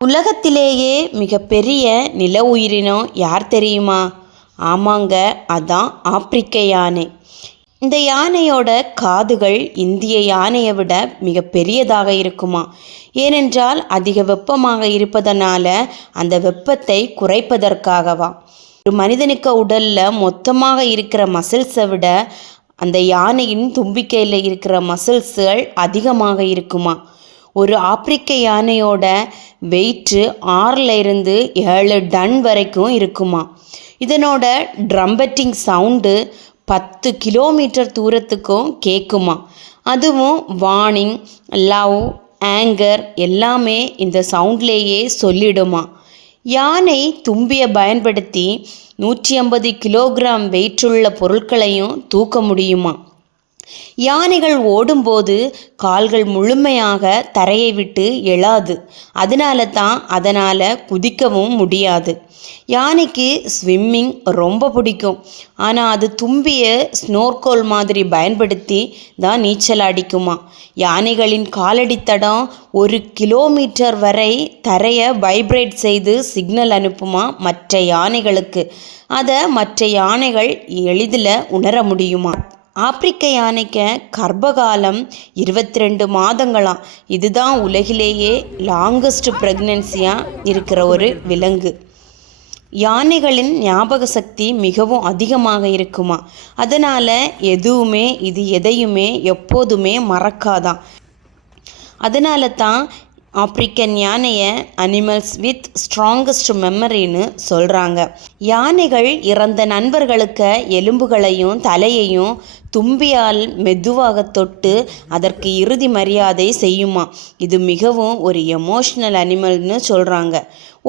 உலகத்திலேயே மிகப்பெரிய நில உயிரினம் யார் தெரியுமா? ஆமாங்க, அதான் ஆப்பிரிக்க யானை. இந்த யானையோட காதுகள் இந்திய யானையை விட மிக பெரியதாக இருக்குமா. ஏனென்றால் அதிக வெப்பமாக இருப்பதனால அந்த வெப்பத்தை குறைப்பதற்காகவா. ஒரு மனிதனுக்கு உடலில் மொத்தமாக இருக்கிற மசில்ஸை விட அந்த யானையின் தும்பிக்கையில் இருக்கிற மசில்ஸ்கள் அதிகமாக இருக்குமா. ஒரு ஆப்பிரிக்க யானையோட வெயிட்டு 6லிருந்து 7 டன் வரைக்கும் இருக்குமா. இதனோட ட்ரம்பட்டிங் சவுண்டு 10 கிலோமீட்டர் தூரத்துக்கும் கேட்குமா. அதுவும் வார்னிங், லவ், ஆங்கர் எல்லாமே இந்த சவுண்ட்லேயே சொல்லிடுமா. யானை தும்பியை பயன்படுத்தி 150 கிலோகிராம் வெயிட்டுள்ள பொருட்களையும் தூக்க முடியுமா. யானைகள் ஓடும்போது கால்கள் முழுமையாக தரையை விட்டு எழாது. அதனால் குதிக்கவும் முடியாது. யானைக்கு ஸ்விம்மிங் ரொம்ப பிடிக்கும். ஆனால் அது தும்பியை ஸ்னோர்கோல் மாதிரி பயன்படுத்தி தான் நீச்சல் அடிக்குமா. யானைகளின் காலடித்தடம் 1 கிலோமீட்டர் வரை தரையை வைப்ரேட் செய்து சிக்னல் அனுப்புமா மற்ற யானைகளுக்கு. அதை மற்ற யானைகள் எளிதில் உணர முடியுமா. ஆப்பிரிக்க யானைக்கு கர்ப்பகாலம் 22 மாதங்களாம். இதுதான் உலகிலேயே லாங்கஸ்ட் ப்ரெக்னன்சியாக இருக்கிற ஒரு விலங்கு. யானைகளின் ஞாபக சக்தி மிகவும் அதிகமாக இருக்குமா. அதனால் இது எதையுமே எப்போதுமே மறக்காதான். அதனால தான் ஆப்பிரிக்கன் யானையை அனிமல்ஸ் வித் ஸ்ட்ராங்கஸ்ட் மெமரின்னு சொல்கிறாங்க. யானைகள் இறந்த நண்பர்களுக்கு எலும்புகளையும் தலையையும் தும்பியால் மெதுவாக தொட்டு அதற்கு இறுதி மரியாதை செய்யுமா. இது மிகவும் ஒரு எமோஷ்னல் அனிமல்னு சொல்கிறாங்க.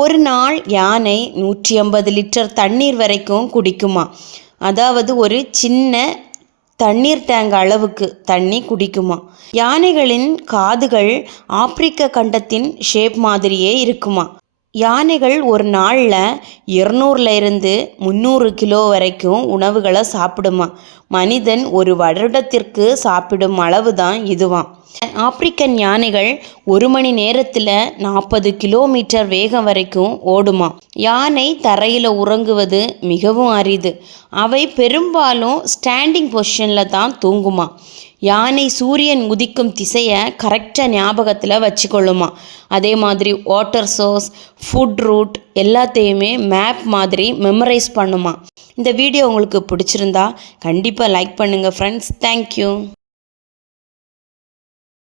ஒரு நாள் யானை 150 லிட்டர் தண்ணீர் வரைக்கும் குடிக்குமா. அதாவது ஒரு சின்ன தண்ணீர் டேங்க் அளவுக்கு தண்ணி குடிக்குமா. யானைகளின் காதுகள் ஆப்பிரிக்க கண்டத்தின் ஷேப் மாதிரியே இருக்குமா. யானைகள் ஒரு நாளில் 200லிருந்து 300 கிலோ வரைக்கும் உணவுகளை சாப்பிடுமா. மனிதன் ஒரு வருடத்திற்கு சாப்பிடும் அளவு தான் இதுவாம். ஆப்பிரிக்கன் யானைகள் 1 மணி நேரத்தில் 40 கிலோமீட்டர் வேகம் வரைக்கும் ஓடுமா. யானை தரையில் உறங்குவது மிகவும் அரிது. அவை பெரும்பாலும் ஸ்டாண்டிங் பொசிஷனில் தான் தூங்குமா. யானை சூரியன் உதிக்கும் திசையை கரெக்டாக ஞாபகத்தில் வச்சுக்கொள்ளுமா. அதே மாதிரி வாட்டர் சோர்ஸ், ஃபுட் ரூட் எல்லாத்தையுமே மேப் மாதிரி மெமரைஸ் பண்ணுமா. இந்த வீடியோ உங்களுக்கு பிடிச்சிருந்தா கண்டிப்பாக லைக் பண்ணுங்கள் ஃப்ரெண்ட்ஸ். தேங்க்யூ.